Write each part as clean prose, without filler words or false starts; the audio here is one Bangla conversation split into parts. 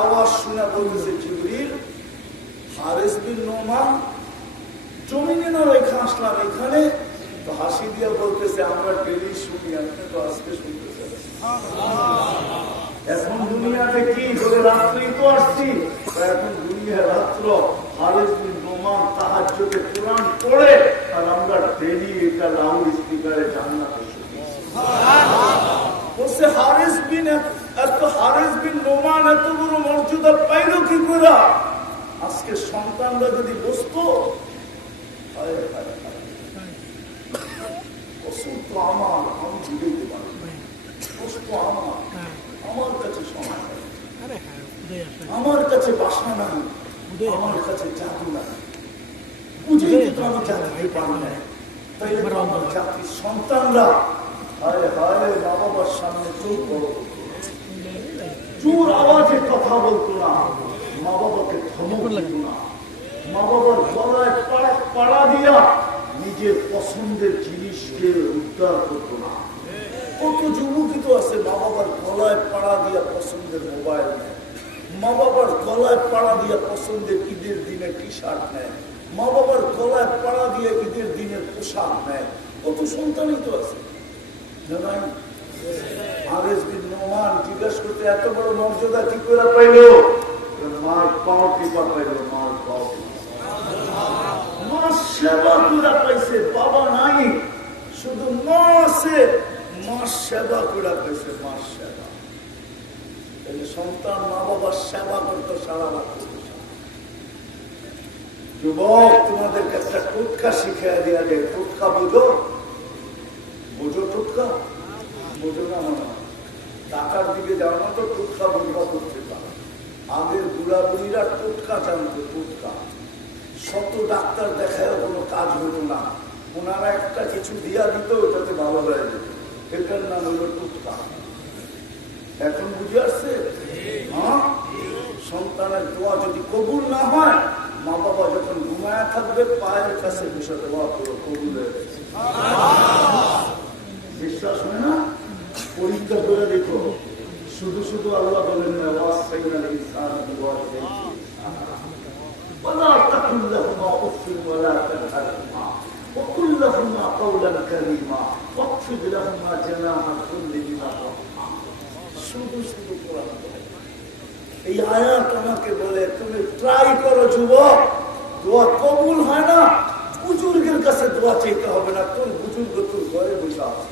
আওয়াজ শুনে বলতেছে জিবরিল, হারিস বিন নোমান জমিনে না রেখে আসলাম এখানে। তো হাসি দিয়ে বলতেছে, আমরা ডেলি শুনি, আপনি তো আজকে শুনতেছেন। এখন দুনিয়াতে কি বলে, রাত্রি তো আসছি, এখন দুনিয়া রাত্র। হারিস বিন নোমান তাহাজ্জুদে কোরআন পড়ে, আর আমরা ডেলি এটা লাউড স্পিকারে জান্নাতে শুনি। বলছে হারিস বিন নোমান এত বড় মর্যাদা পাইল কি করে? আজকে সন্তানরা যদি বসতো, ওষুধ তো আমার, আমি বুঝাইতে পারি, ওষুধ তো আমার কাছে সময় নাই, আমার কাছে বাসা নাই, আমার কাছে জাদু নাই, বুঝাইতে তো আমি জানতে পারি না। তাই আমার জাতির সন্তানরা হায় হায় মা বাবার সামনে চোখ বড় জোর আওয়াজে কথা বলতো না, মা বাবাকে ধমক দিত না, মা বাবার গলায় পাড়া দিয়া নিজের পছন্দের জিনিসকে উদ্ধার করতো না। কত যুবকই তো আছে মা বাবার গলায় পাড়া দিয়া পছন্দের মোবাইল নেয়, মা বাবার গলায় পাড়া দিয়া পছন্দের ঈদের দিনে টি শার্ট নেয়, মা বাবার গলায় পাড়া দিয়ে ঈদের দিনের পোশাক নেয়। কত সন্তানই তো আছে। হারিস বিন নোমান জিজ্ঞেস করতে, এত বড় মর্যাদা কি করে পাইল? মার পাও টিপা পাইল, মার পাও মা সেবা করে পাইছে, বাবা নাই, শুধু মা আছে, মা সেবা করে পাইছে, মা সেবা। সন্তান মা বাবার সেবা করতে সারা রাত। যুবক, তোমাদেরকে একটা টোটকা শিখিয়ে দেওয়া যায়। টোটকা বুঝো? বুঝো টোটকা? বুঝো না? মানে টাকার দিকে যাওয়া না তো টোটকা বুঝবা করতে পারে। আগের বুড়া বুড়িরা টোটকা জানতো, টোটকা। শত ডাক্তার দেখায় কোনো কাজ হতো না, ওনারা একটা কিছু দিয়া দিত, ওটাতে ভালো হয়ে যেত। এটার নাম হলো টোটকা। এখন বুঝে আসছে? হ্যাঁ, সন্তানের দোয়া যদি কবুল না হয়, মা বাবা যখন ঘুমায় থাকবে পায়ের কাছে বসে দোয়া করো, কবুল হয়ে গেছে। বিশ্বাস হয় না? পরীক্ষা করে দেখো। শুধু শুধু আল্লাহ বলেন না, ولا تقل لهما اف ولا تنهرهما وقل لهما قولا كريما واخفض لهما جناح الذل من الرحمة। শুধু শুধু কোরআন বলে। এই আয়াত আমাকে বলে তুমি ট্রাই করো যুবক, দোয়া কবুল হয় না, বুজুর্গের কাছে দোয়া চাইতে হবে না। তোর বুজুর্গ তোর ঘরে বসে আছে,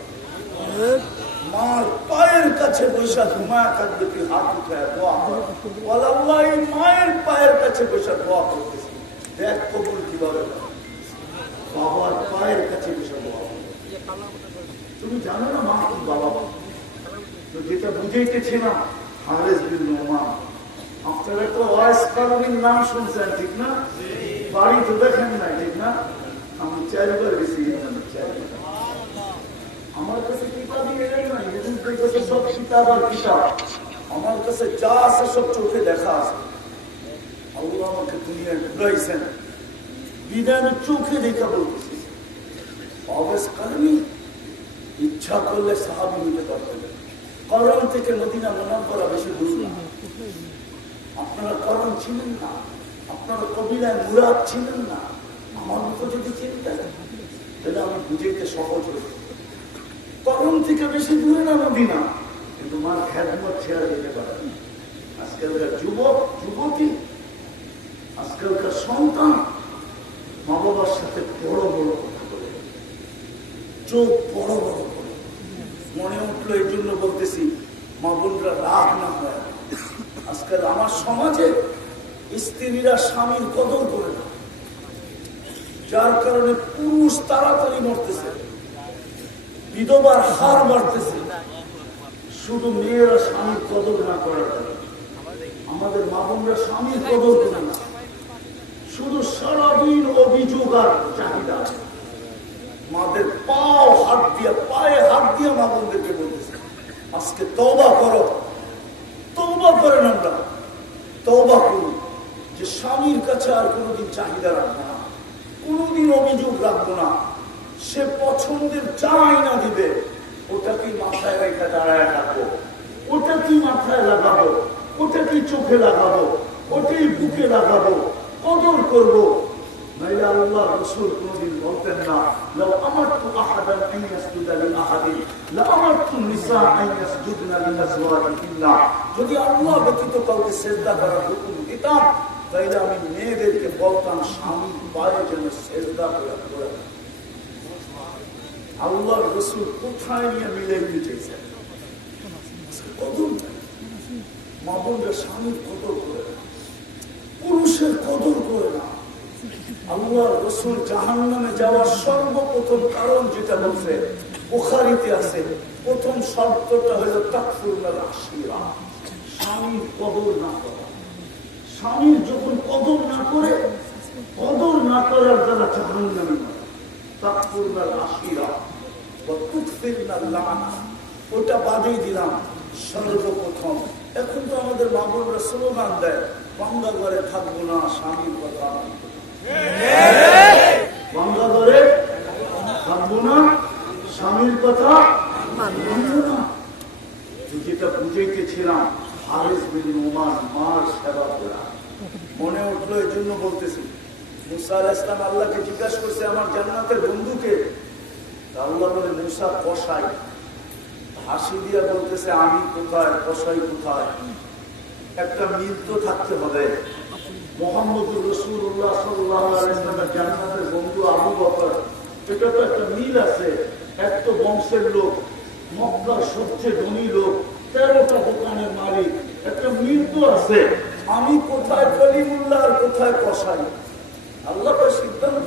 মার পায়ের কাছে বসে ঘুমায় থাকবে, তুই হাত উঠায় দোয়া কর। আল্লাহ এই মায়ের পায়ের কাছে বসে দোয়া করতেছি, দেখ কবুল কিভাবে। বাবার পায়ের কাছে বসে দোয়া। তুমি জানো না মা কি বাবা? তো যেটা বুঝাইতেছি না, হারিস বিন নোমান। আপনারা তো ওয়াইস কালামির নাম শুনছেন, ঠিক না? বাড়ি তো দেখেন নাই, ঠিক না? আমি 4 বার গেছি। আমার কাছে কিতাবই নাই, এদের কাছে সব কিতাব আর কিতাব। আমার কাছে যা আছে সব চোখে দেখা আছে। আল্লাহ আমাকে দুনিয়ায় ঘুরাইছেন, বিদায় আমি চোখে দেখা বলতেছি। ওয়াইস কালামি ইচ্ছা করলে সাহাবী হতে পারতেন। করম থেকে মদিনা মুনাওয়ারা বেশি দূর না। আপনারা করম ছিলেন না, আপনারা কবিলায় মুরাদ ছিলেন না। আমার মতো যদি চিনতেন তাহলে আমি বুঝাইতে সহজ হতো। করম থেকে বেশি দূরে না মদিনা, কিন্তু মার খেদমত ছেড়ে দিতে পারে। আজকালকার যুবক যুবতী, আজকালকার সন্তান মা বাবার সাথে বড় বড় কথা বলে, চোখ বড় বড় করে। মনে উঠলো এই জন্য বলতেছি, মা বোনরা রাগ না হয়। আজকাল আমার সমাজে স্ত্রীরা স্বামীর কদর করে না, যার কারণে পুরুষ তাড়াতাড়ি মরতেছে, বিধবার হার বাড়তেছে, শুধু মেয়েরা স্বামীর কদর না করার কারণে। আমাদের মা বোনরা স্বামীর কদর করে না, শুধু সারাদিন অভিযোগ আর চাহিদা। মাদের পাও হাত দিয়া, পায়ে হাত দিয়া মা বোনদেরকে বলতেছে, আজকে তওবা করো। তওবা করেন, আমরা তওবা করুন যে স্বামীর কাছে আর কোনোদিন চাহিদা রাখবো না, কোনোদিন অভিযোগ রাখবো না। সে পছন্দের চাই না দিবে, ওটাকেই মাথায় রেখে দাঁড়ায় থাকবো, ওটাকেই মাথায় লাগাবো, ওটাকেই চোখে লাগাবো, ওটাই বুকে লাগাবো, কদর করবো। নাইলে আল্লাহ রাসূল কোনদিন বলতেন না, লাউ আমারতু আহাদান আন ইয়াসজুদা লিআহাদিন লা আমারতু নিসা আন ইয়াসজুদনা লিআজওয়াজিহিন্না। যদি আল্লাহ ব্যতীত কাউকে সিজদা করার হুকুম দিতাম, তাইলে আমি মেয়েদেরকে বলতাম স্বামীর পায়ে যেন সিজদা করে। আল্লাহ রাসূল কোথায় নিয়ে মিলে মিটেছেন? কদর নাই। মা বোনরা স্বামীর কদর করে না, পুরুষের কদর করে না। আল্লাহ রাসূল জাহান্নামে যাওয়ার সর্বপ্রথম কারণ যেটা বলছে বুখারীতে আছে, প্রথম শর্তটা হলো তাকফুরুল আশিরা, স্বামীর কদর না করা। স্বামীর যখন কদর না করে, কদর না করার দ্বারা জাহান্নামে যায়। তাকফুরুল আশিরা ওয়া তুকফিরুল লানা, ওটা বাদই দিলাম সর্বপ্রথম। এখন তো আমাদের মা বোনরা স্লোগান দেয়, বাংলা ঘরে থাকবো না, স্বামীর কথা বাংলা ঘরে থাকবো না, স্বামীর কথা মানবো না। যেটা বুঝাইতেছিলাম, হারিস বিন নোমান মার সেবা করা মনে উঠলো, এই জন্য বলতেছি। মুসা আলাইহিস সালাম আল্লাহকে জিজ্ঞাসা করছে, আমার জান্নাতের বন্ধুকে? আল্লাহ বলে, মুসা কসাই। হাসি দিয়া বলতেছে, আমি কোথায়, কসাই কোথায়? একটা মিল তো থাকতে হবে। মুহাম্মদুর রাসূলুল্লাহ সাল্লাল্লাহু আলাইহি ওয়াসাল্লামের জান্নাতের বন্ধু আবু বকর, এটা তো একটা মিল আছে। এক তো বংশের লোক, মক্কার সবচেয়ে ধনী লোক, 13টা দোকানের মালিক, একটা মিল তো আছে। আমি কোথায় কলিমুল্লাহ আর কোথায় কসাই? আল্লাহ সিদ্ধান্ত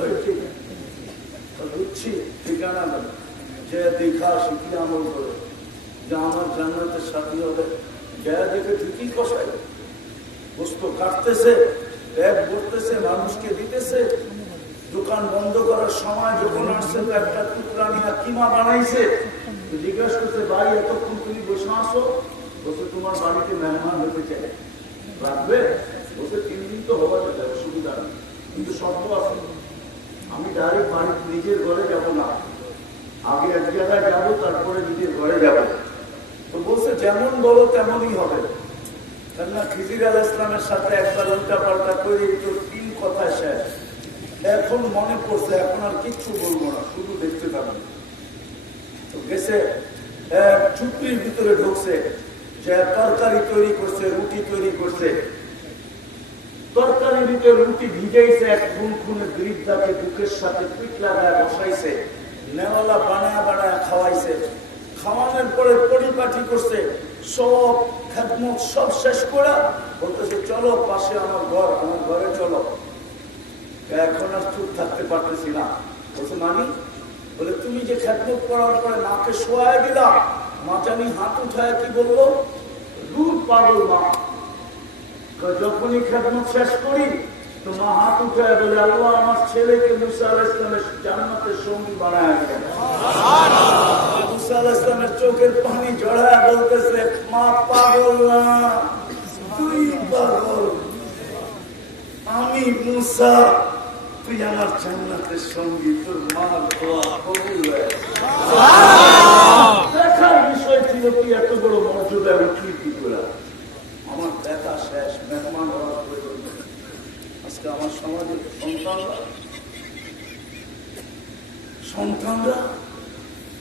বুঝছি, ঠিকানা নেই, যে দেখা শিখি আমল করে যে আমার জান্নাতের সাথী হবে। যা দেখে ঠিকই কসাই, বস্তু কাটতেছে, ব্যাগ ভরতেছে, মানুষকে দিতেছে। দোকান বন্ধ করার সময় যখন আসছে, তো একটা টুকরা নিয়ে কিমা বানাইছে। জিজ্ঞাসা করছে, ভাই এতক্ষণ তুমি বসে আসো? বলছে, তোমার বাড়িতে মেহমান হতে চাই, রাখবে? বলছে, 3 দিন তো হওয়া যাবে, অসুবিধা নেই, কিন্তু শব্দ আছে। আমি ডাইরেক্ট বাড়িতে নিজের ঘরে যাব না, আগে এক জায়গায় যাবো, তারপরে নিজের ঘরে যাব। তো বলছে, যেমন বলো তেমনই হবে। কেননা খিজির আলাইহিস সালামের সাথে একবার উল্টা পাল্টা করে তো 3 কথায় শেষ। এখন মনে পড়ছে, এখন আর কিচ্ছু বলবো না, শুধু দেখতে পাবেন। তো গেছে, চুপড়ির ভিতরে ঢুকছে, যে তরকারি তৈরি করছে, রুটি তৈরি করছে। তরকারির ভিতরে রুটি ভিজাইছে, এক খুনে বৃদ্ধাকে বুকের সাথে পিঠ লাগায় বসাইছে, নেওয়ালা বানায় বানায় খাওয়াইছে। খাওয়ানোর পরে পরিপাটি করছে, সব খেদমত সব শেষ করে বলতেছে, চলো পাশে আমার ঘর, আমার ঘরে চলো। এখন আর চুপ থাকতে পারতেছি না। বলছে, মানি? বলে, তুমি যে খেদমত করার পরে মাকে শোয়াই দিলা, মা জানি হাত উঠায় কি বললো? দুধ পাগল মা। যখনই খেদমত শেষ করি, তো মা হাত উঠায় বলে, আল্লাহ আমার ছেলেকে মুসা আলাইহিস সালামের জান্নাতের সঙ্গী বানায় দিলেন। মুসা আলাইহিস সালামের চোখের পানি জড়ায় বলতেছে, মা পাগল না, তুই পাগল। আমি মুসা, তুই আমার জান্নাতের সঙ্গী, তোর মা দোয়া কবুল হয়েছে। দেখার বিষয় ছিল, তুই এত বড় মর্যাদায় উঠলি কি করে? আমার দেখা শেষ, মেহমান হওয়ার প্রয়োজন। আজকে আমার সমাজের সন্তানরা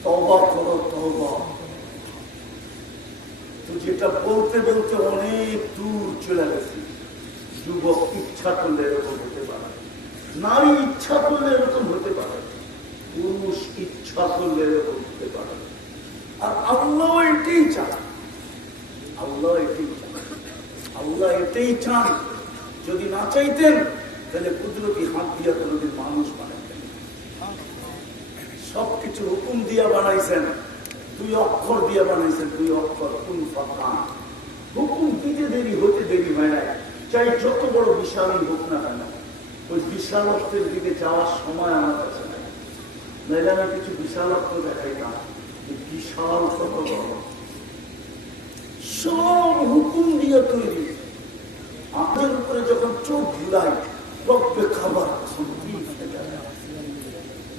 তওবা করো, তওবা। তো যেটা বলতে বলতে অনেক দূর চলে গেছি। যুবক ইচ্ছা করলে এরকম হতে পারে, নারী ইচ্ছা করলে এরকম হতে পারে, পুরুষ ইচ্ছা করলে এরকম হতে পারে। আর আল্লাহ এটাই চান, আল্লাহ এটাই চান, আল্লাহ এটাই চান। যদি না চাইতেন, তাহলে কুদরতি হাত দিয়া কোনদিন মানুষ বানাইতেন। সবকিছু হুকুম দিয়া বানাইছেন, 2 অক্ষর দিয়া বানাইছেন, 2 অক্ষর, কুন ফাকান। হুকুম দিতে দেরি, হতে দেরি হয় না। চাই যত বড় বিশালই হোক না কেন, ওই বিশালত্বের দিকে যাওয়ার সময় আমার কাছে নাই। নাইলে আমি কিছু বিশালত্ব দেখাই না, বিশাল কত বড়। সব হুকুম দিয়ে তৈরি। আমাদের উপরে যখন চোখ ভুলাই, রব্বে খাবার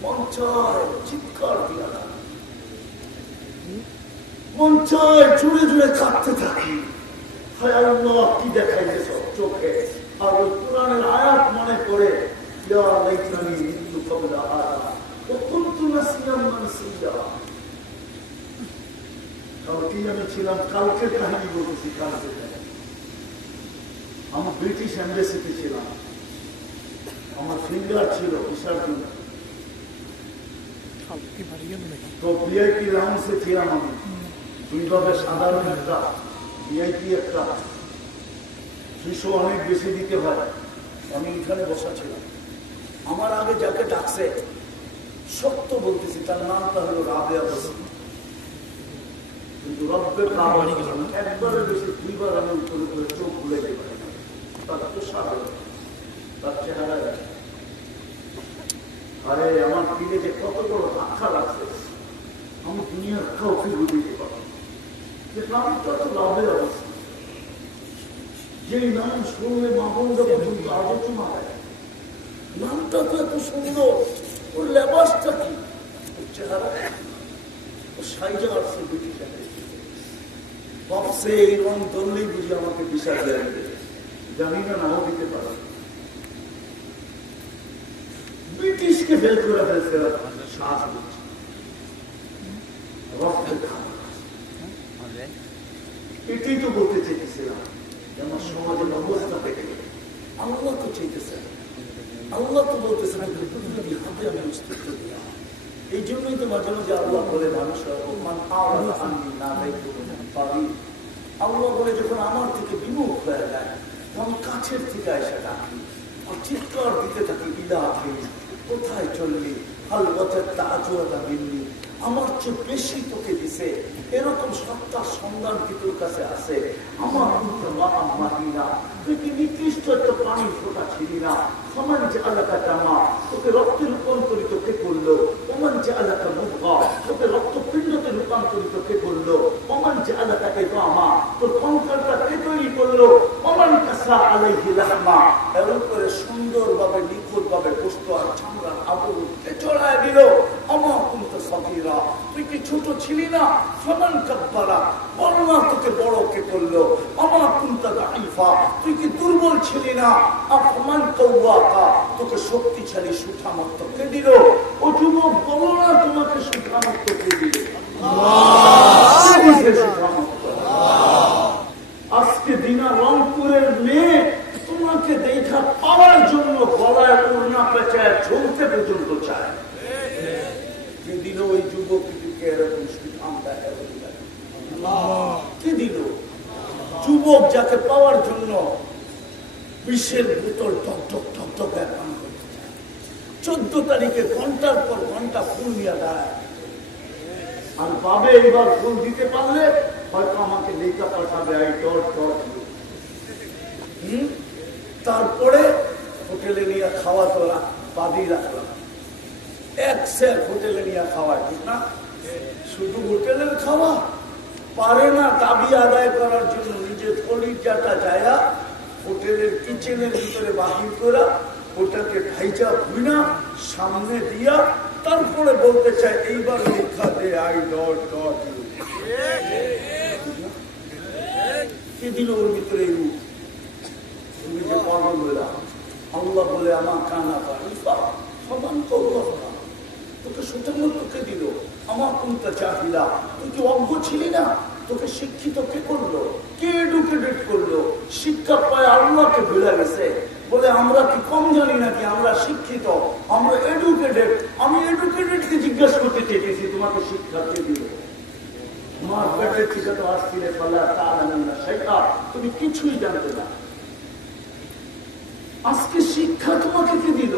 মন চায় চিৎকার দিয়া, মন চায় জুড়ে জুড়ে কাঁদতে থাকি। হায় আল্লাহ কি দেখাইতেছ চোখে, আর ওই কোরআনের আয়াত মনে করে ইয়া লাইতানি মিতু ক্বাবলা হাযা ওয়া কুনতু নাসিয়ান মানসিয়া। কালকে আমি ছিলাম, কালকের কাহিনী বলতেছি, কালকে আমার ব্রিটিশ এম্বাসিতে ছিলাম, আমার ফিঙ্গার ছিল ভিসার জন্য, তো ভিআইপি লাউঞ্জে ছিলাম আমি, দুইভাবে সাধারণ একটা ভিআইপি একটা, শিশু অনেক বেশি দিতে হয়। আমি এখানে বসা ছিলাম, আমার আগে যাকে ডাকছে সত্য বলতেছি, তার নামটা হলো রাবেয়া বসি, কিন্তু রব্বের নাম একবারের বেশি দুইবার আমি উপরে করে চোখ ভুলে যাই, তার তো সাবেক, তার চেহারা। আরে আমার দিকে যে কত বড় ধাক্কা লাগছে, আমি দুনিয়ার কাউকে বুঝতে পারি যে নামটা তো লাভের অবস্থা, যে নাম শুনলে মাহবুবরা পর্যন্ত আলোচনা হয়, নামটা তো এত সুন্দর, ওর লেবাসটা কি, ওর চেহারা, ও সাইজা আসছে ব্রিটিশ ভাবছে এই রং ধরলেই বুঝি আমাকে বিশাল দেয়, জানি না নাও দিতে পারে। ব্রিটিশকে ফেল করে ফেলছে, শ্বাস দিচ্ছে, রক্তের খাবার। এটাই তো বলতে চেয়েছিলাম, আমার সমাজের অবস্থা থেকে আল্লাহ তো চাইতেছে, আল্লাহ তো বলতেছে হাতে আমি অস্তিত্ব দিলাম। এই জন্যই তো মাঝে মাঝে আল্লাহ বলে মানুষরা আল্লাহ বলে যখন আমার থেকে বিমুখ হয়ে যায়, তখন কাছের থেকে এসে ডাকি, চিৎকার দিতে থাকি, ইলাহি কোথায় চললি, হালবতের তাজুয়াটা বিনলি, আমার চেয়ে বেশি তোকে দিছে, এরকম সত্তার সন্ধান কি তোর কাছে আছে? আমার মাহিনা, তুই কি নিকৃষ্ট একটা পানির ফোঁটা ছিলি না? সমান যে আলাকা জামা, তোকে রক্তে রূপান্তরিত কে করলো? ওমান যে আলাকা মুদ্গা, তোকে রক্তপিণ্ডতে রূপান্তরিত কে করলো? ওমান যে আলাকা ইদামা, তোর কঙ্কালটা কে তৈরি করলো? ওমান কাসা আলাইহি লাহমা, এরকম করে সুন্দরভাবে নিখুঁতভাবে গোশত আর চামড়ার আবরণ কে চড়ায় দিল? আমার কুনতা সাগীরা, তুই কি ছোট ছিলি না? ফামান কাব্বারা, বড় না তোকে বড় কে করলো? আমার কুনতা দাঈফা, তুই কি দুর্বল ছিলি না? আফমান কাওয়াকা, তোকে শক্তিশালী সুঠামত্ব কে দিল? ও যুবক বলো না, তোমাকে সুঠামত্ব কে দিল? আজকে দিনা রংপুরের মেয়ে তোমাকে দেখা পাওয়ার জন্য গলায় ওড়না পেঁচায় ঝুলতে পর্যন্ত চায়। কে দিল ওই যুবকটিকে এরকম সুঠাম দেখা কে দিল? যুবক যাকে পাওয়ার জন্য বিশ্বের বোতল টক টক টক পান করতে চায়, 14 তারিখে ঘন্টার পর ঘন্টা ফুল দিয়া দেয়, আর পাবে এবার ফুল দিতে পারলে হয়তো আমাকে লেখা পাঠাবে, আই ডট ডট। তারপরে হোটেলে নিয়ে খাওয়া তো বাদই রাখলাম, এক সের হোটেলে নিয়ে খাওয়ায়, ঠিক না? শুধু হোটেলের খাওয়া পারে না দাবি আদায় করার জন্য নিজের কলিজাটা যায়া হোটেলের কিচেনের ভিতরে বাহির করা, ওটাকে ভাইজা ভুইনা সামনে দিয়া তারপরে বলতে চায় এইবার লেখা দে আই ডট ডট। কে দিল ওর ভিতরে? তুমি যে পাগল হইলা, আল্লাহ বলে আমার কানা সমান করল, তোকে সুতরাং তোকে দিল। আমার কোনটা চাহিদা, তুই কি অজ্ঞ ছিলি না? তোকে শিক্ষিত কে করলো? কে এডুকেটেড করলো? শিক্ষা পায় আল্লাহকে ভুলে গেছে বলে আমরা কি কম জানি নাকি? আমরা শিক্ষিত, আমরা এডুকেটেড। আমি এডুকেটেডকে জিজ্ঞাসা করতে চেয়েছি তোমাকে শিক্ষা কে দিল? তোমার পেটের থেকে তো আসছিলে ফলা তাআলামুনা শাইআ, তুমি কিছুই জানতে না। আজকে শিক্ষা তোমাকে কে দিল?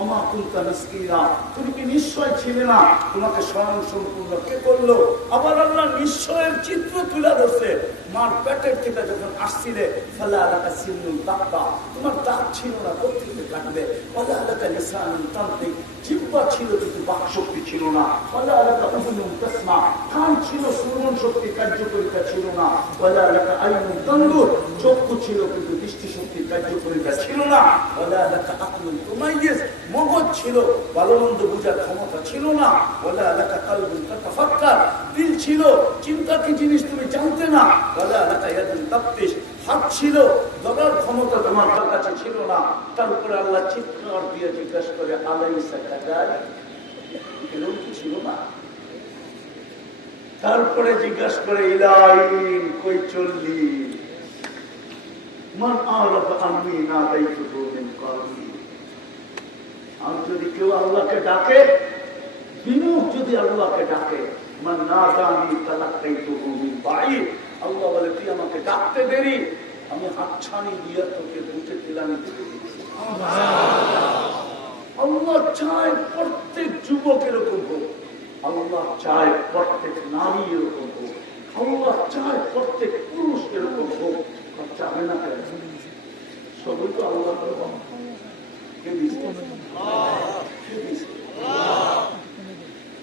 আমা কুনতা মিসকিনা, তুমি কি নিশ্চয় ছিলে না? তোমাকে স্বয়ং সম্পূর্ণ কে করলো? আবার আল্লাহ নিশ্চয়ের চিত্র তুলে ধরছে। মার পেটের থেকে যখন আসছিলে ফালা আলাকা সিন্নুন তাকবা, তোমার দাঁত ছিল না, কোত্থেকে কাটবে? ফালা আলাকা লিসানুন তানতিক, জিহ্বা ছিল কিন্তু বাক শক্তি ছিল না। ফালা আলাকা উযুনুন তাসমা, কান ছিল, শ্রবণ শক্তি কার্যকরিতা ছিল না। ফালা আলাকা আইনুন তানজুর, চক্ষু ছিল কিন্তু দৃষ্টি শক্তির কার্যকরিতা ছিল না। ফালা আলাকা আকলুন তুমাইয়িজ, মগজ ছিল, ভালো মন্দ বোঝার ক্ষমতা ছিল না। ওয়ালা লাকা কলবুন তাতাফাক্কার, দিল ছিল, চিন্তা কি জিনিস তুমি জানতে না। ওয়ালা লাকা ইয়াদুন তাবতিশ, হাত ছিল, ধরার ক্ষমতা তোমার কাছে ছিল না। তারপরে আল্লাহ চিৎকার দিয়ে জিজ্ঞাসা করে আলাইসা কাযালিক, এরকম কি ছিল না? তারপরে জিজ্ঞাসা করে ইলাইন কই চললি, মান আরাফা আন্নী নাদাইতুহু মিন ক্বাবলি। আর যদি কেউ আল্লাহকে ডাকে, বিমুখ যদি আল্লাহকে ডাকে, মান নাদানি তালাক্কাইতুহু মিন বাঈদ, আল্লাহ বলে তুই আমাকে ডাকতে দেরি, আমি হাতছানি দিয়ে তোকে বুঝে দিলাম। আল্লাহ চায় প্রত্যেক যুবক এরকম হোক, আল্লাহ চায় প্রত্যেক নারী এরকম হোক, আল্লাহ চায় প্রত্যেক পুরুষ এরকম হোক। চাবে না কেন? সবই তো আল্লাহ কে দিচ্ছে?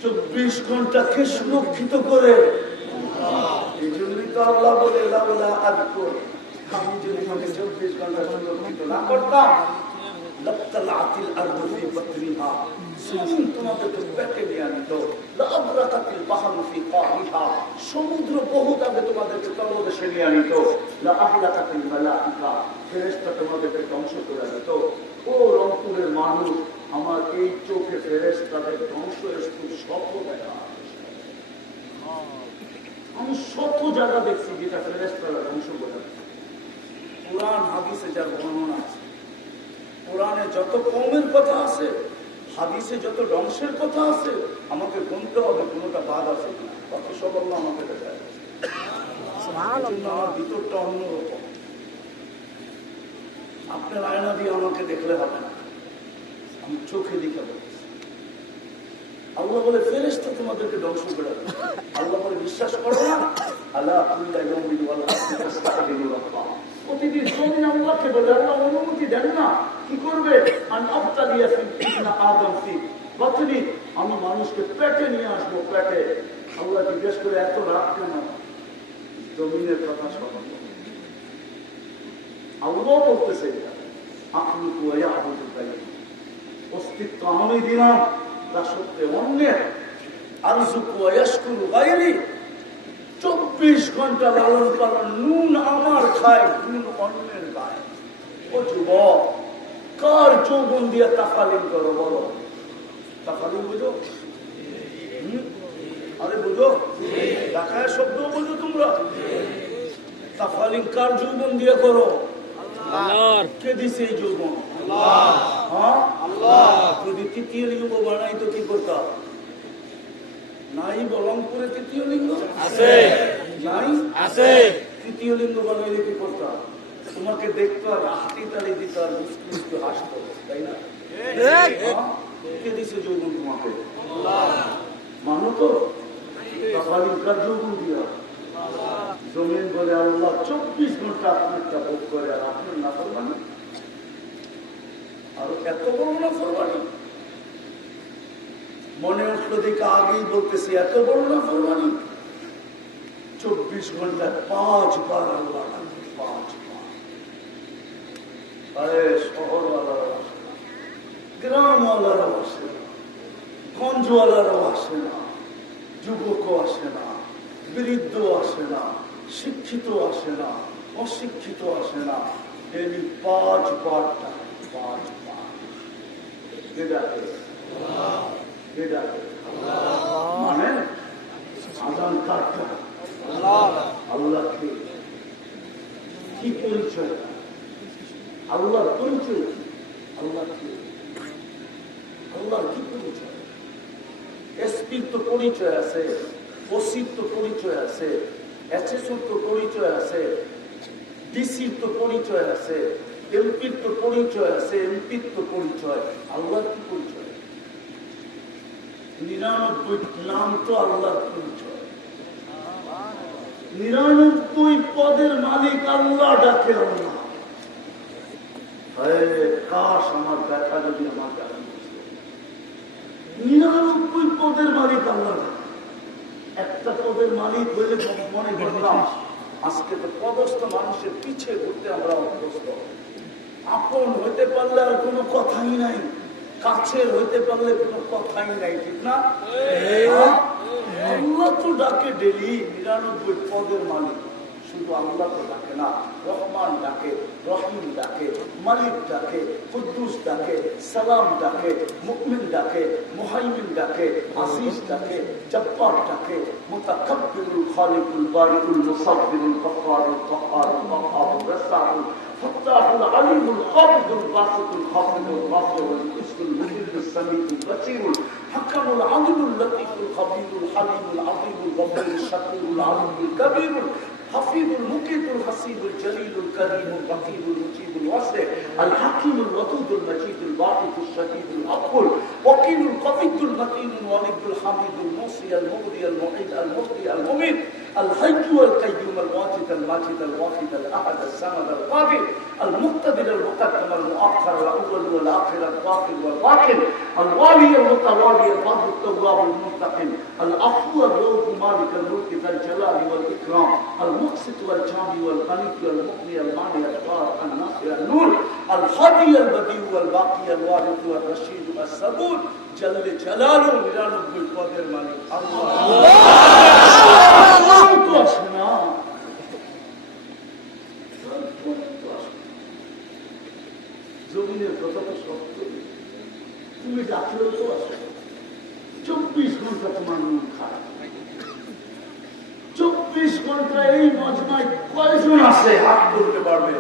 24 ঘন্টাকে সুরক্ষিত করে। এই জন্যই তো আল্লাহ বলে লাউলা আযকুর, আমি যদি তোমাকে 24 ঘন্টা সুরক্ষিত না করতাম, লাত্তালাতিল আরদু ফি বাতনিহা, জমিন তোমাকে তো পেটে নিয়ে নিত, লাআবরাকাতিল বাহরু ফি কাহিহা, সমুদ্র বহুত আগে তোমাদেরকে তলদেশে নিয়ে নিত, লাআহলাকাতিল মালাইকা, ফেরেশতা তোমাদেরকে ধ্বংস করে দিত। ও রংপুরের মানুষ, আমার এই চোখে ফেরেশতাদের ধ্বংস শত দেখা, আমি শত জায়গা দেখছি যেটা ফেরেশতারা ধ্বংস করে। কোরআন হাদিসে যার বর্ণনা আছে, কোরআনে যত কওমের কথা আছে, হাদিসে যত ধ্বংসের কথা আছে, আমাকে গুনতে হবে কোনোটা বাদ আছে কিনা। বাকি সব আল্লাহ আমাকে দেখায়। আমার ভিতরটা অন্যরকম। আপনার আয়না দিয়ে আমাকে দেখলে হবে না, আমি চোখে দেখে বলছি। আল্লাহ বলে ফেরেশতা তোমাদেরকে ধ্বংস করে দেবে। আল্লাহ বলে বিশ্বাস করো না, আল্লাহ প্রতিদিন জমিন আল্লাহকে বলে, আল্লাহ অনুমতি দেন না, কি করবে? আমি মানুষকে পেটে নিয়ে আসবো, পেটে। আল্লাহ জিজ্ঞেস করে এত রাগ কেন? জমিনের কথা শোনো। আল্লাহ বলতেছে অস্তিত্ব আমি দিলাম, তা সত্ত্বে অন্যের। আরযুকু ওয়া ইয়াশকুরু গায়রি, 24 ঘন্টা লালন পালন, নুন আমার খায়, নুন অন্যের গায়। ও যুবক, কার যৌবন দিয়ে তাফালিং করো বলো? তাফালিং বুঝো? আরে বুঝো? ঢাকায় শব্দ বুঝো তোমরা? তাফালিং কার যৌবন দিয়ে করো? আল্লাহর। কে দিছে এই যৌবন? আল্লাহ। হ্যাঁ, আল্লাহ। যদি তৃতীয় লিঙ্গ বানাই তো কি করতাম? নাই বলমপুরে তৃতীয় লিঙ্গ আছে? নাই আছে। তৃতীয় লিঙ্গ বানাইলে কি করতাম? তোমাকে দেখতো আর হাতি তালি দিত আর মুসকিল হাসতো, তাই না? কে দিছে যৌবন তোমাকে? মানো তো? তাফালিংকার যৌবন দিয়া জমিন বলে আল্লাহ 24 ঘন্টা আপনারটা ভোগ করে, আর আপনার নাফরমানি। আর এত বড় নাফরমানি মনে উঠলো দেখে আগেই বলতেছি, এত বড় নাফরমানি। 24 ঘন্টা 5 বার আল্লাহ, 5 বার। আরে শহরওয়ালারা আসে না, গ্রামওয়ালারাও আসে না, গঞ্জওয়ালারাও আসে না, যুবকও আসে না, বৃদ্ধ আসে না, শিক্ষিত আসে না, অশিক্ষিত আসে না। ডেলি 5 বার, 5 বার। মানে আযান কারটা আল্লাহকে কি পরিচয়? আল্লাহর পরিচয় আল্লাহকে, আল্লাহর কি পরিচয়? এসপির তো পরিচয় আছে, ওসির তো পরিচয় আছে, এসএসওর তো পরিচয় আছে, ডিসির তো পরিচয় আছে, এমপির তো পরিচয় আছে, এমপির তো পরিচয়। আল্লাহর কি পরিচয়? 99 নাম তো আল্লাহর পরিচয়। 99 পদের মালিক আল্লাহ, ডাকে আল্লাহ। কাশ আমার ব্যথা যদি আমার কারণ 99 পদের মালিক আল্লাহ। একটা পদের মালিক হইলে মনে করতাম আজকে তো পদস্থ মানুষের পিছে ঘুরতে আমরা অভ্যস্ত। আপন হইতে পারলে আর কোনো কথাই নাই, কাছের হইতে পারলে কোনো কথাই নাই, ঠিক না? আল্লাহ তো ডাকে ডেলি 99 পদের মালিক। শুধু আল্লাহ তো ডাকে না, রহমান ডাকে, রহিম ডাকে, মালিক ডাকে, কুদ্দুস ডাকে, সালাম ডাকে, মুমিন ডাকে, মুহাইমিন ডাকে, আজিজ ডাকে, জব্বার ডাকে, মুতাকাব্বিরুল খালিকুল বারিকুল মুসাব্বিরুল গফফারুল কাহ্হারুল ওয়াহ্হাবুর রাজ্জাকুল ফাত্তাহুল আলিমুল কাবিদুল বাসিতুল খাফিদুর রাফিউল ইসকুল মুজিবুস সামিউল বাসীরুল হাকামুল আলিমুল লতীফুল খবীরুল হালিমুল আযীমুল গফুরুল শাকুরুল আলিমুল কবীরুল حفيظ المقيت الحسيب الجليل الكريم الرقيب المجيب الواسع الحكيم الودود المجيد الباعث الشديد العقل وكيل القوي المتين الولي الحميد الموصي المغني المعيد المهدي المميت الحي والقيوم الواجد الماجد الواحد الاحد الصمد القادر المقتدر المقدم المؤخر الاول والاخر الظاهر والباطن الوالي المتوالي البر التواب المنتقم العفو الرؤوف مالك الملك ذا الجلال والاكرام المقسط والجامع والغني والمغني المانع الضار الناصر النور الهادي البديع والباقي الوارث والرشيد الصبور جل جلاله নিরানব্বই পদের মালিক আল্লাহ তো আসে না, জমিনের কথা তো সত্য, তুমি ডাকলেও তো আসো, 24 ঘন্টা তোমার মন খারাপ, 24 ঘন্টা এই মজমায় কয়জন আছে হাত করতে পারবে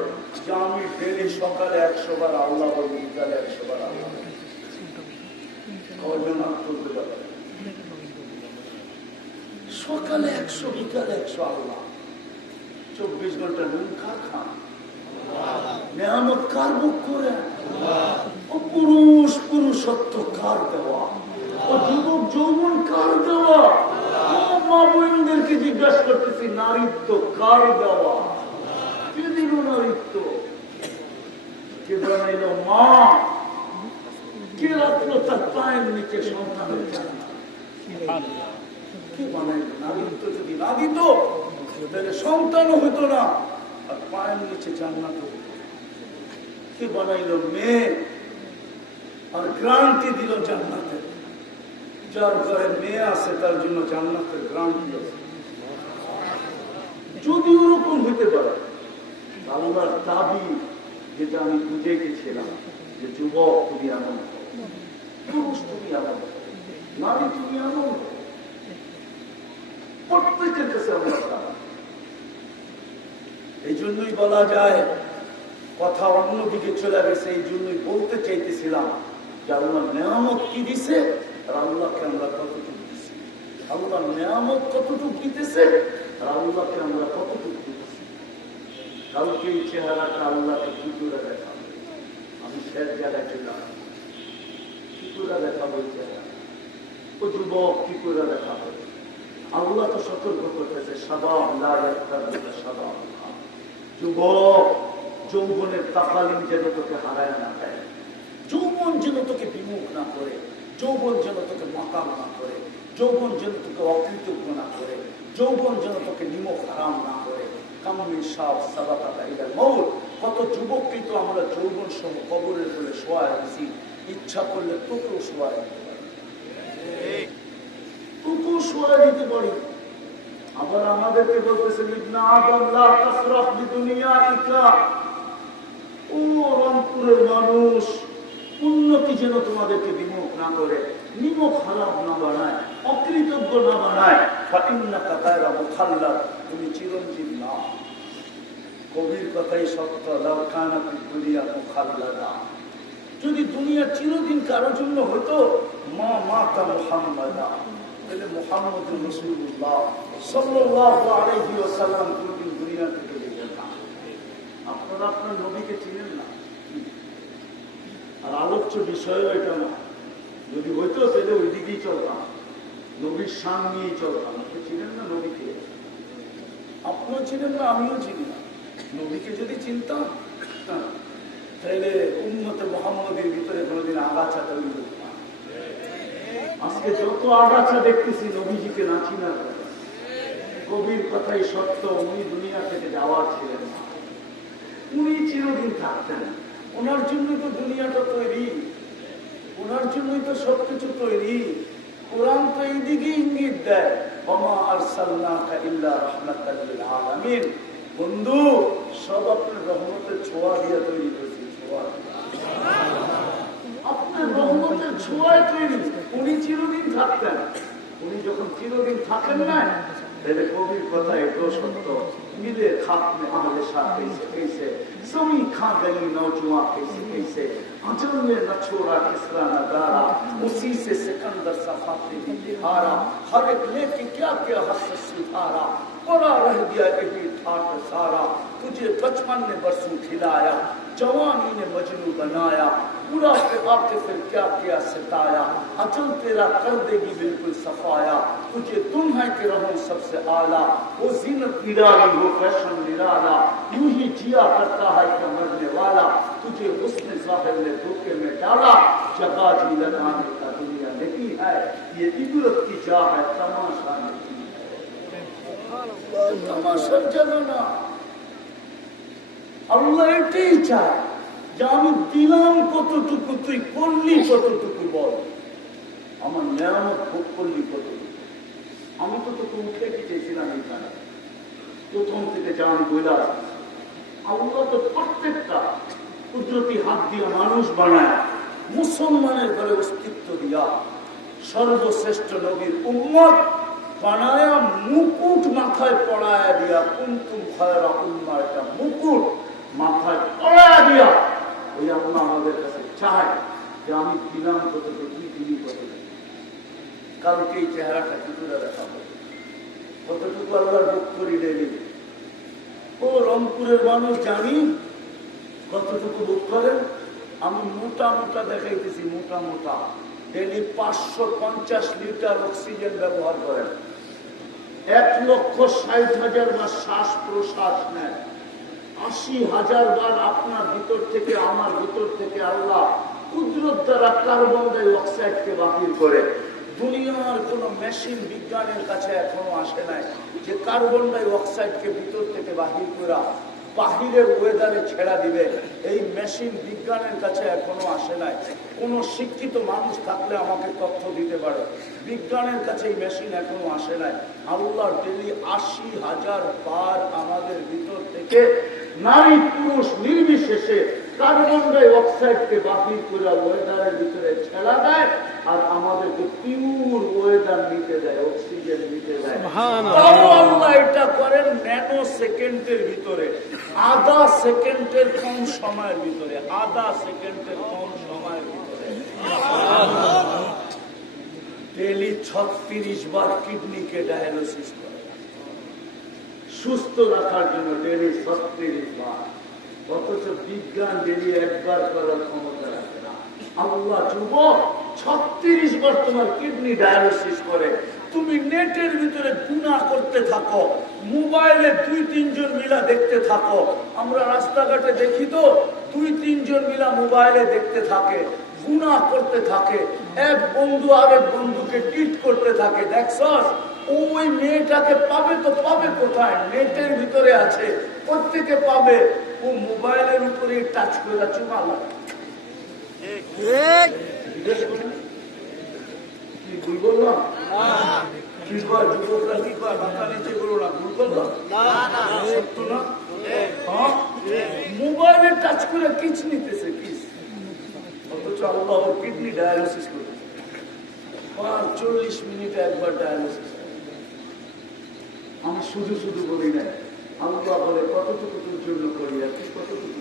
যে আমি ডেলি সকালে 100 বার আল্লাহ বলি, বিকালে 100 বার আল্লাহ বলি? কয়জন হাত করতে পারবে? সকালে 100, বিকালে 100 আল্লাহ, 24 ঘন্টা নুন খান, নেয়ামত কার বুক করে, ও পুরুষ পুরুষত্ব কার দেওয়া, ও যুবক যৌবন কার দেওয়া, মা বোনদেরকে জিজ্ঞাসা করতেছি নারীত্ব কার দেওয়া, কে দিল নারীত্ব, কে বানাইল মা, কে রাখলো তার পায়ের নিচে সন্তানের জান্নাত, কে বানাইল? নারীত্ব যদি না দিত তাহলে সন্তানও হতো না আর পায়ের নিচে জান্নাত হতো। কে বানাইল মেয়ে আর গ্রান্টি দিল জান্নাতের, যার ঘরে মেয়ে আছে তার জন্য জান্নাতের গ্রান্টি আছে। যদি ওরকম হইতে পারে, আল্লাহর দাবি যেটা আমি বুঝে গেছিলাম যে যুবক তুমি এমন, পুরুষ তুমি এমন, নারী তুমি এমন, প্রত্যেকের কাছে আমরা দাবি। এই জন্যই বলা যায়, কথা অন্যদিকে চলে গেছে, এই জন্যই বলতে চাইতেছিলাম যে আল্লাহ নেয়ামত কি দিছে আর আল্লাহকে আমরা কতটুকু দিচ্ছি, আল্লাহ নেয়ামত কতটুকু দিতেছে আর আল্লাহকে আমরা কতটুকু দিচ্ছি। কালকে এই চেহারাটা আল্লাহকে কি করে দেখাবো? আমি শেষ জায়গায় ছিলাম, কি করে দেখাবো এই চেহারা? ও যুবক কি করে দেখাবো? আল্লাহ তো সতর্ক করতেছে, সাদা সাদা যুবক যৌবনের তাফালিম যেন তোকে হারায় না দেয়, যৌবন যেন তোকে বিমুখ না করে, যৌবন যেন তোকে মাতাল না করে, যৌবন যেন তোকে অকৃতজ্ঞ না করে, যৌবন যেন তোকে নিমক হারাম না করে। কামিন সাপ সাবাতা ইলাল মউত, কত যুবককে তো আমরা যৌবন সহ কবরের বলে শোয়ায় দিছি, ইচ্ছা করলে তোকেও শোয়ায় দিতে পারি, তোকেও শোয়ায় দিতে পারি। আবার আমাদেরকে বলতেছেন ইবনে আদম লা তাসরাফ বিদুনিয়াইকা, ও রংপুরের মানুষ, উন্নতি যেন তোমাদেরকে বিমুখ না করে, নিমক হারাম না বানায়, অকৃতজ্ঞ না বানায়। ফাইন্নাকা গায়রা মুখাল্লাদ, তুমি চিরঞ্জীব না। কবির কথাই সত্য, লাউ কানাতিদ দুনিয়া মুখাল্লাদা, যদি দুনিয়া চিরদিন কারোর জন্য হতো, মা মাতা মুহাম্মাদা, তাহলে মুহাম্মদুর রাসূলুল্লাহ সাল্লাল্লাহু আলাইহি ওয়াসাল্লাম কোনদিন দুনিয়া থেকে যেতেন না। আপনারা আপনার নবীকে চিনেন না, আর আলোচ্য বিষয়ও এটা না। যদি হইতো তাহলে ওই দিকেই চলতাম, নবীর শান নিয়েই চলতাম। আপনি চিনেন না নবীকে, আপনিও চিনেন না, আমিও চিনি না। নবীকে যদি চিনতাম তাহলে উম্মতে মুহাম্মদের ভিতরে কোনোদিন আগাছা তৈরি হতো না। আজকে যত আগাছা দেখতেছি নবীজিকে না চিনার কথা। কবির কথাই সত্য, উনি দুনিয়া থেকে যাওয়ার ছিলেন না, উনি চিরদিন থাকতেন। ওনার জন্যই তো দুনিয়াটা তৈরি, ওনার জন্যই তো সবকিছু তৈরি। কোরআন তো এইদিকে ইঙ্গিত দেয়, ওমা আরসালনাকা ইল্লা রাহমাতাল লিল আলামিন, বন্ধু সব আপনার রহমতের ছোঁয়া দিয়ে তৈরি করেছে, ছোঁয়া আপনার রহমতের ছোঁয়ায় তৈরি। উনি চিরদিন থাকতেন, উনি যখন চিরদিন থাকেন না, তাহলে কবির কথা এটাও সত্য, मिले खाक में आहले शाह कैसे कैसे समी खा गई नौजुआ कैसे कैसे अजल में न छोड़ा किसरा नगारा उसी से सिकंदर सफाते भी बिहारा हर एक लेके क्या क्या हद सुधारा पड़ा रह गया यही ठाट सारा तुझे बचपन ने बरसों खिलाया जवानी ने मजनू बनाया पूरा पे आके फिर क्या क्या सिताया अचल तेरा कर देगी बिल्कुल सफाया तुझे तुम है कि रहो सबसे आला वो जीनत निराली हो फैशन निराला यूं ही जिया करता है क्या मरने वाला तुझे उसने जाहिर ने धोखे में डाला जगह जी लगाने का दुनिया नहीं है ये इबरत की जा है तमाशा नहीं है तमाशा जगह ना আল্লাহ এটাই চায় যে আমি দিলাম কতটুকু, তুই করলি কতটুকু, বল আমার নিয়ামত ভোগ করলি কতটুকু। আমি তো তোকে উঠে চেয়েছিলাম এইখানে প্রথম থেকে যা আমি বলে আল্লাহ তো প্রত্যেকটা কুদরতি হাত দিয়ে মানুষ বানায়, মুসলমানের ঘরে অস্তিত্ব দিয়া সর্বশ্রেষ্ঠ নবীর উম্মত বানায়া মুকুট মাথায় পড়ায়া দিয়া কুনতুম খায়রা উম্মাহ, এটা মুকুট মাথায় পড়ায়া দিয়া ওই আল্লাহ আমাদের কাছে চায় যে আমি দিলাম কতটুকু, তুই দিলি কতটুকু। কালকে এই চেহারাটা কি করে দেখাবো, কতটুকু আল্লাহর বুক করি ডেলি। ও রংপুরের মানুষ জানি কতটুকু বুক করেন। আমি মোটা মোটা দেখাইতেছি, মোটা মোটা ডেলি 550 লিটার অক্সিজেন ব্যবহার করেন, 1,60,000 বার শ্বাস প্রশ্বাস নেয়, 80,000 বার আপনার ভিতর থেকে আমার ভিতর থেকে আল্লাহ কুদরত দ্বারা কার্বন ডাই অক্সাইডকে বাহির করে। দুনিয়ার কোন মেশিন বিজ্ঞানের কাছে এখনো আসে নাই যে কার্বন ডাই অক্সাইডকে ভিতর থেকে বাহির করা বাহিরের ওয়েদারে ছেড়া দিবে। এই মেশিন বিজ্ঞানের কাছে এখনো আসে নাই। কোন শিক্ষিত মানুষ থাকলে আমাকে তথ্য দিতে পারে, বিজ্ঞানের কাছে এই মেশিন এখনো আসে নাই। আল্লাহ ডেলি 80,000 বার আমাদের ভিতর থেকে নারী পুরুষ নির্বিশেষে কার্বন ডাই অক্সাইডকে বাহির করে ওয়েদারের ভিতরে ছেড়া দেয় আর আমাদেরকে পিওর ওয়েদার নিতে দেয়, অক্সিজেন নিতে দেয়। আল্লাহ এটা করেন ন্যানো সেকেন্ডের ভিতরে, আধা সেকেন্ডের কম সময়ের ভিতরে, আধা সেকেন্ডের কম সময়ের ভিতরে। ডেলি 36 বার কিডনিকে ডায়ালিসিস করে সুস্থ রাখার জন্য, ডেলি 36 বার। অথচ বিজ্ঞান ডেলি একবার করার ক্ষমতা রাখে না। আল্লাহ যুবক 36 বার তোমার কিডনি ডায়ালিসিস করে। তুমি নেটের ভিতরে গুনাহ করতে থাকো, মোবাইলে 2-3 জন মিলা দেখতে থাকো। আমরা রাস্তাঘাটে দেখি তো 2-3 জন মিলা মোবাইলে দেখতে থাকে, গুনাহ করতে থাকে। এক বন্ধু আরেক বন্ধুকে টিট করতে থাকে। দেখছস ওই মেয়েটাকে পাবে তো পাবে কোথায়? নেটের ভিতরে আছে, প্রত্যেকে পাবে। ও মোবাইলের উপরে টাচ করে চুমা লাগে। কি ভুল বললাম? কি কয় যুবকরা, কি কয় মাথা নিচে করো না, ভুল করলাম? সত্য না? মোবাইলে টাচ করে কিচ নিতেছে, কিচ। অথচ আল্লাহ কিডনি ডায়ালিসিস করতেছে, 40 মিনিটে একবার ডায়ালিসিস। আমি শুধু শুধু বলি না, আল্লাহ বলে কতটুকু তোর জন্য করি আর তুই কতটুকু